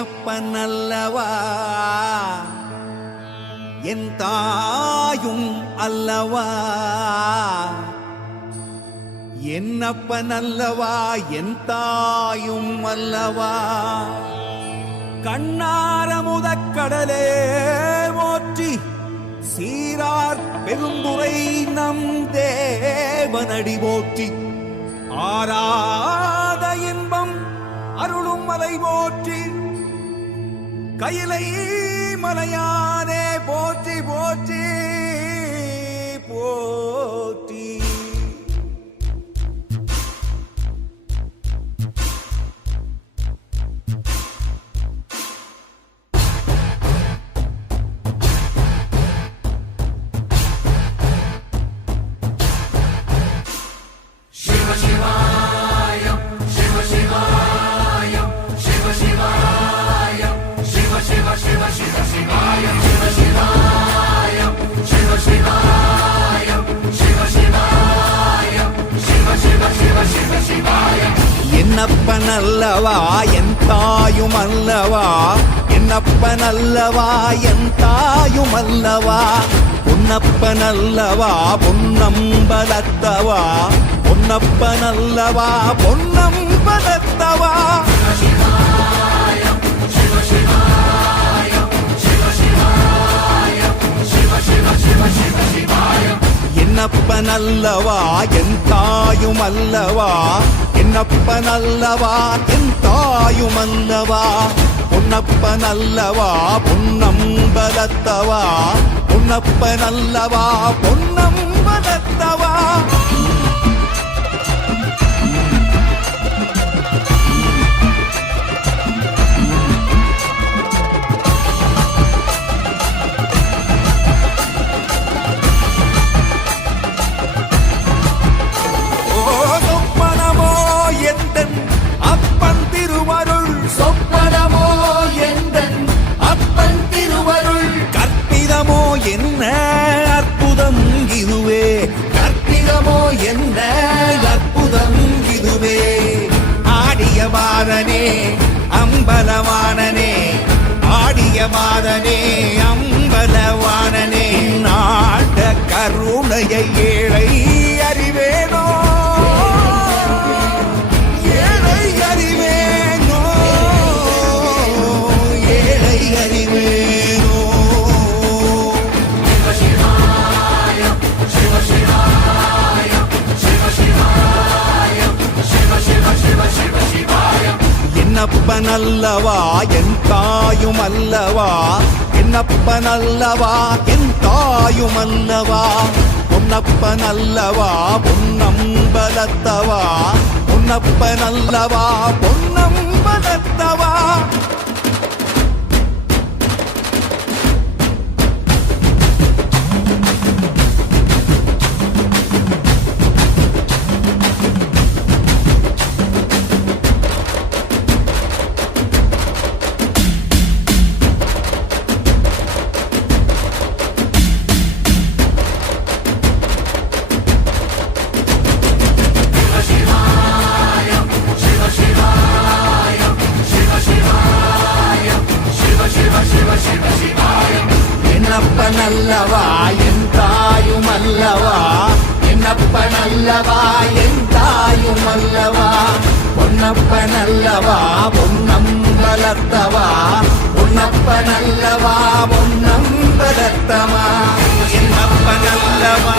என்னப்பனல்லவா என் தாயும் அல்லவா, என்னப்பனல்லவா என் தாயும் அல்லவா. கண்ணாரமுதக்கடலே போற்றி சீரார் பெருந்துரை நம் தேவனடி போற்றி. ஆராத இன்பம் அருளும் மலை போற்றி, கையிலை மலையானே போற்றி போற்றி போற்றி. என்னப்பனல்லவா என் தாயும் அல்லவா, என்னப்பனல்லவா என் தாயும் அல்லவா. பொன்னப்பனல்லவா பொன்னம்பலத்தவா, பொன்னப்பனல்லவா பொன்னம்பலத்தவா. என்னப்பனல்லவா என் தாயும் அல்லவா, என்னப்பனல்லவா என் தாயும் அல்லவா. பொன்னப்பனல்லவா பொன்னம்பலத்தவா, பொன்னப்பனல்லவா பொன்னம்பலத்தவா. என்ன அற்புதம் இதுவே, கற்பிதமோ என்ன அற்புதம் இதுவே. ஆடிய மாதனே அம்பலவானனே, ஆடிய மாதனே அம்பலவானனே. நாட கருணையை ஏழை அறிவேனோ, ஏழை அறிவேனோ, ஏழை அறிவேனோ. என்னப்பனல்லவா என் தாயும் அல்லவா, என்னப்பனல்லவா என் தாயும் அல்லவா. பொன்னப்பனல்லவா பொன்னம்பலத்தவா, பொன்னப்பனல்லவா பொன்னம்பலத்தவா. என்னப்பனல்லவா என் தாயும் அல்லவா, என்னப்பனல்லவா என் தாயும் அல்லவா. பொன்னப்பனல்லவா பொன்னம்பலத்தவா, பொன்னப்பனல்லவா பொன்னம்பலத்தவா. என்னப்பனல்லவா